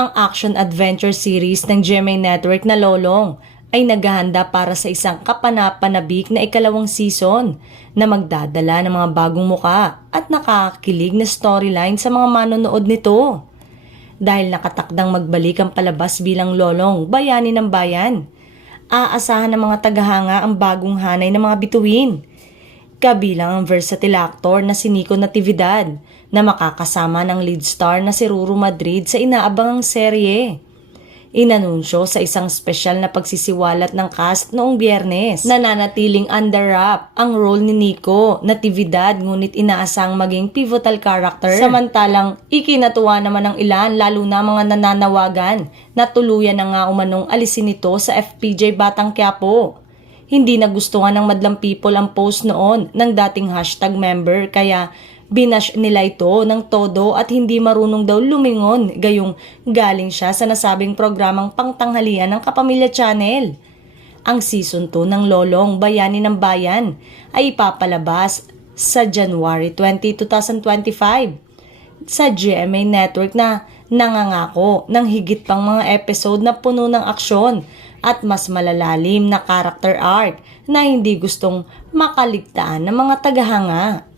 Ang action-adventure series ng GMA Network na Lolong ay naghahanda para sa isang kapanapanabik na ikalawang season na magdadala ng mga bagong muka at nakakakilig na storyline sa mga manonood nito. Dahil nakatakdang magbalik ang palabas bilang Lolong, Bayani ng Bayan, aasahan ng mga tagahanga ang bagong hanay ng mga bituin. Kabilang ang versatile actor na si Nico Natividad na makakasama ng lead star na si Ruru Madrid sa inaabangang serye. Inanunsyo sa isang special na pagsisiwalat ng cast noong Biyernes. Nananatiling under wrap ang role ni Nico Natividad ngunit inaasang maging pivotal character. Samantalang ikinatuwa naman ng ilan lalo na mga nananawagan na tuluyan na nga umanong alisin ito sa FPJ Batang Quiapo. Hindi nagustuhan ng madlang people ang post noon ng dating hashtag member kaya binash nila ito ng todo at hindi marunong daw lumingon gayong galing siya sa nasabing programang pangtanghalian ng Kapamilya Channel. Ang season 2 ng Lolong Bayani ng Bayan ay ipapalabas sa January 20, 2025 sa GMA Network na nangangako ng higit pang mga episode na puno ng aksyon at mas malalalim na character arc na hindi gustong makaligtaan ng mga tagahanga.